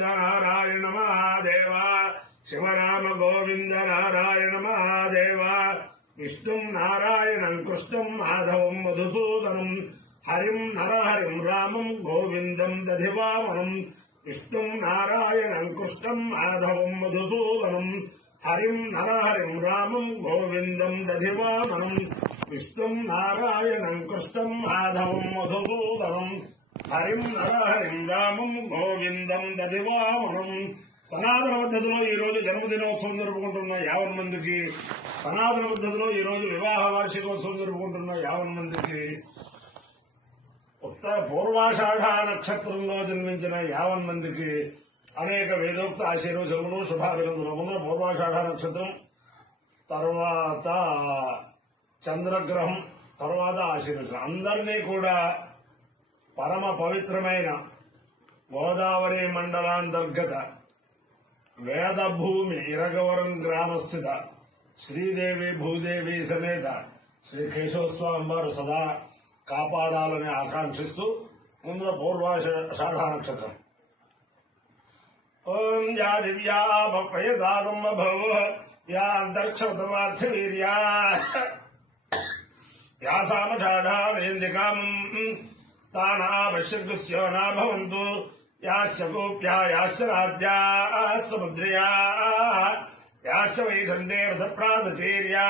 గోవింద నారాయణ మహాదేవ శివరామ గోవింద నారాయణ మహాదేవ విష్ణుం నారాయణం కృష్ణం మాధవం మధుసూదనం హరిం నరహరిం రామం గోవిందం దధివామనం విష్ణుం నారాయణం కృష్ణం మాధవం మధుసూదనం హరిం నరహరిం రామం గోవిందం దధివామనం విష్ణుం నారాయణం కృష్ణం మాధవం మధుసూదనం హరిం నరహరిం రామం గోవిందం దధివామనం. సనాతన పద్ధతిలో ఈ రోజు జన్మదినోత్సవం జరుపుకుంటున్న 50 మందికి, సనాతన పద్ధతిలో ఈ రోజు వివాహ వార్షికోత్సవం జరుపుకుంటున్న 50 మందికి, ఉత్తర పూర్వాషాఢ నక్షత్రంలో జన్మించిన 50 మందికి అనేక వేదోక్త ఆశీర్వచనములు శుభాభినందనములు. పూర్వాషాఢ నక్షత్రం తర్వాత చంద్రగ్రహం తర్వాత ఆశీర్వచనం అందరినీ కూడా పరమ పవిత్రమైన గోదావరి మండలాంతర్గత వేదభూమి ఇరగవరం గ్రామస్థిత శ్రీదేవి భూదేవి సమేత శ్రీ కేశవస్వామి వారు సదా కాపాడాలని ఆకాంక్షిస్తూ ముందున పూర్వాషాఢ నక్షత్రం. ఓం యా దివ్యా భవయసాదమ్మభవ యా అంతరిక్షమతమార్థవీర్యా యా సామఠాఢావేందికాం తానావశ్యకస్యో నా భవంతు యాశ్చ గోప్యా యాశ్చ రాజ్యా సముద్రయా యాశ్చ వైఖండే రథప్రాసచీర్యా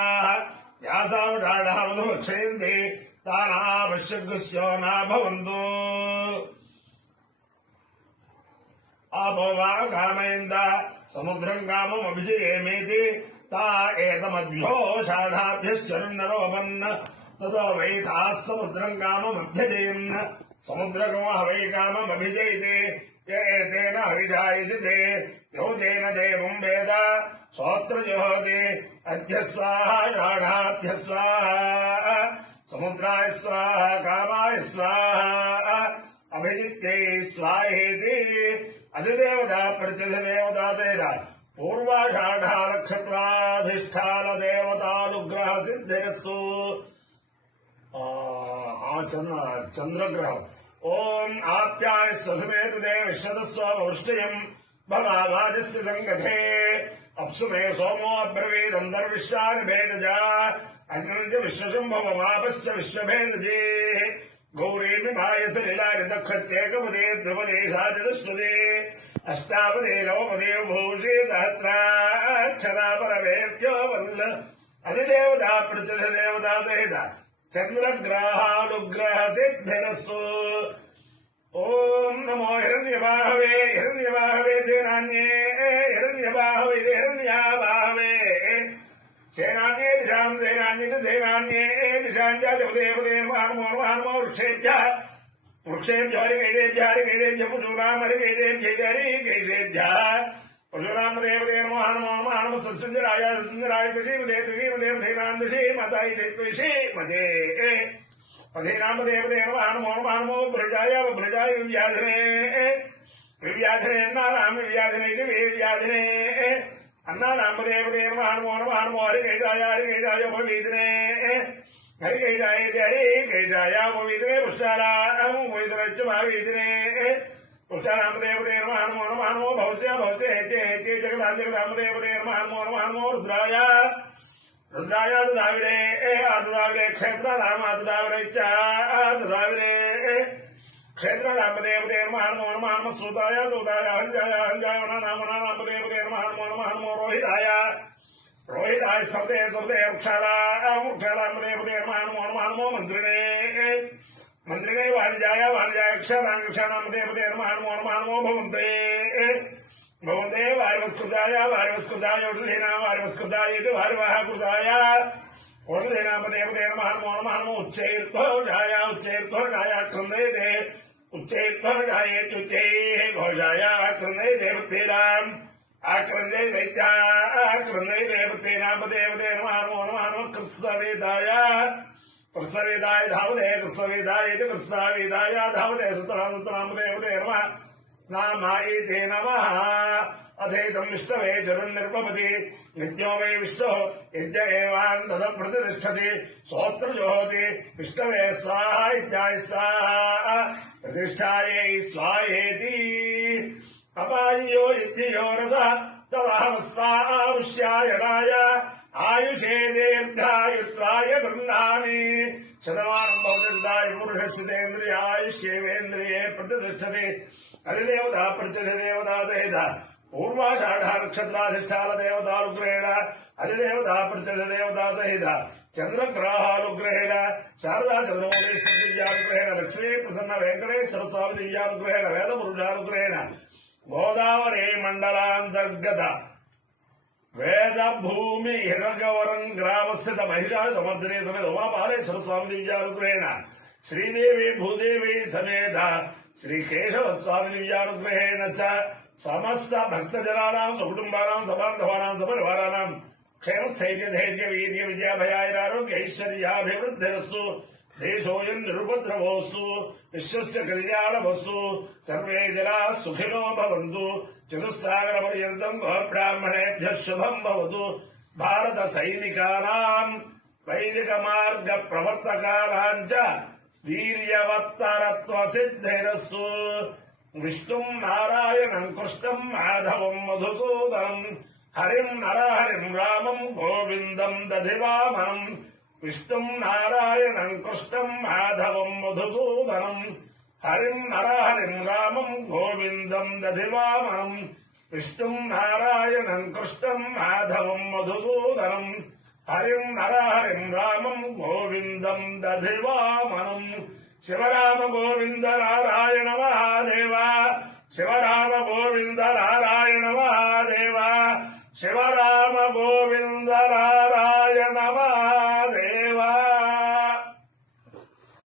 యాసామఠాఢామధుమక్షయంతి తానావశ్యకస్యో నా భవంతు. ఆపో వా కామేంద సముద్రం కామం అభిజయేమేతి తా ఏతమద్భ్యో షాఢాభ్యశ్చరున్నరోపన్న తతో వై తాః సముద్రం కామమభ్యజయన్ సముద్రగో వై కామమభిజయతే ఏతేన హవిధాయితే యోజేన దేవం వేద శ్రోత్రజోహతి అభ్య స్వాహ షాఢాభ్య స్వాహ సముద్రాయ స్వాహ కామాయ స్వాహ అభిజిత్యై స్వాహేతి. అధిదేవత ప్రత్యధిదేవతా సేద పూర్వాషాఢ నక్షత్రాధిష్టాన దేవతానుగ్రహ సిద్ధిరస్తు. చంద్రగ్రహం. ఓం ఆప్యాయ స్వసమేత దేవశ్వతస్వృష్టయం భవాజస్య సంగతే అప్సు మే సోమో అబ్రవీదంతర్విశ్వాని భేటజా అగ్నంజ విశ్వశంభవమాపశ్చ విశ్వభేణజే గౌరీమి మాయస లీలాని దక్షత్యేకపదే ద్విపదేశా చతుష్పదే అష్టాపదే నవపదే భూషే సహస్రాక్షరాపరవేభ్యో వల్ల. అధిదేవతా ప్రత్యధిదేవతా సహిత చంద్రగ్రహానుగ్రహ సిద్ధిరస్తు. ఓం నమో హిరణ్యబాహవే హిరణ్యబాహవే సేనాన్యే హిరణ్యబాహవే హిరణ్యాబాహవే సేనాన్యే దిశాం సేనాన్యే సేనాన్యే దిశాంజపదే మహాన్మో మహాన్మో వృక్షేభ్య వృక్షేభ్య హరిగైడేభ్య హరిగైడేభ్య పశూనాం హరిగైడేభ్యైదరిగైషేభ్య పశూనాం దేవదే మహాన్మో మహాన్మ సస్సుంజరాయ సుంజరాయ త్రిషీమదే త్రిషీమదేవధీనాం దిశీమతాయి త్రిషీమదే పధీనామ దేవదే మహాన్మో మహాన్మో భృజాయ భృజాయ వివ్యాధినే వివ్యాధినే అన్నానాం వివ్యాధినే ఇది వివ్యాధినే అన్నానాంబదేవదే మహాన్మో మహాన్మో హరిగైడాయ హరిగైడాయ ఉపవీధినే హరిగైడాయది హరిగైడాయ ఉపవీధినే పుష్టారామోవిధనచ్చ మహావీధినే పుష్టారామదేవదే మహాన్మో మహాన్మో భవస్య భవస్య హేతే హేతే జగదాంజగదాంబదేవదే మహాన్మో మహాన్మో రుద్రాయ రుద్రాయ దదావిడే ఆదదావిడే క్షేత్రానామ ఆదదావిడే క్షేత్రానామదేవదే మహాన్మో మహాన్మ సూతాయ సూతాయ హంజాయ హంజాయ నామనామదేవదే మహాన్మో రోహితాయ రోహితాయ సబ్దే సబ్దే వృక్షాళామదేవదే మహాన్మో మంత్రిణే మంత్రిణే వాణిజాయ వాణిజాయ క్షాణామదేవదే మహాన్మో భవంతే భవంతే వాయువస్కృతాయ వాయువస్కృతాయ ఔషధీనా వాయువస్కృతాయ ఇది వాయువాహకృతాయ ఔషధీనామదేవదే మహాన్మో ఉచ్చైర్ఘోషాయ ఉచ్చైర్ఘోషాయ క్రందయతే ఉచ్చైర్ఘోషాయేత్యుచ్చై ఘోషాయ క్రందయతే వృత్తీనాం ఆక్రందయ దైత్యా ఆక్రందయ దేవతేనామదేవదే మహాన్మో కృత్సవేదాయ కృత్సవేదాయ ధావదే కృత్సవేదాయ ఇది కృత్సవేదాయ ధావదే సుతరామదేవదే నామాయితే నమః. అథైతం విష్ణవే చరుర్నిర్భవతి నిత్యో వై విష్ణు యజ్ఞ ఏవాంతద ప్రతిష్టతి సోత్రజోహతి విష్ణవే స్వాహ ఇత్యాయ స్వాహ ప్రతిష్టాయై స్వాహేతి. अपायो इद्यो रस तवावस्वामुष्यायणाय आयुषे दीर्घायुत्वाय गृह्णामि शतमानं भवतिर्दाय पुरुषस्थितेन्द्रियायुष्येवेन्द्रिये प्रतिष्ठते अधिदेवता प्रत्यधिदेवता सहित पूर्वाषाढ़ नक्षत्राधिष्ठान देवतानुग्रहेण अधिदेवता प्रत्यधिदेवता सहित चंद्रग्रहानुग्रहेण शारदा चंद्रमौलेश्वर दिव्यानुग्रहेण लक्ष्मी प्रसन्न वेंकटेश्वर स्वामी दिव्यानुग्रहेण वेदपुरुषानुग्रहेण गोदावरी मंडलांतर्गत वेद भूमि हिरगवरं ग्रामस्थित महिषा समर्दने समेत उमापालेश्वर स्वामी दिव्यानुग्रहेण श्रीदेवी भूदेवी समेत श्री केशव स्वामी दिव्यानुग्रहेण च समस्त भक्तजनानां सुकुटुम्बानां सबान्धवानां सपरिवाराणां क्षेमस्थैर्य धैर्य वीर्य विद्याभयारोग्य ऐश्वर्याभिवृद्धिरस्तु देशोऽयं निरुपद्रवोऽस्तु विश्वस्य कल्याणमस्तु सर्वे जनाः सुखिनो भवन्तु चतुस्सागरपर्यन्तं गोब्राह्मणेभ्यः शुभं भवतु भारत सैनिकानां वैदिक मार्ग प्रवर्तकानां च वीर्यवत्तरत्वसिद्धिरस्तु विष्णुं नारायणं कृष्णं माधवं मधुसूदनं हरिं नरहरिं रामं गोविन्दं दधिवामनं विष्णुं नारायणं कृष्णं माधवं मधुसूदनं हरिं नरहरिं रामं गोविन्दं दधिवामनं विष्णुं नारायणं कृष्णं माधवं मधुसूदनं हरिं नरहरिं रामं गोविन्दं दधिवामनं शिवराम गोविंद नारायण महादेव शिवराम गोविंद नारायण महादेव शिवराम गोविंद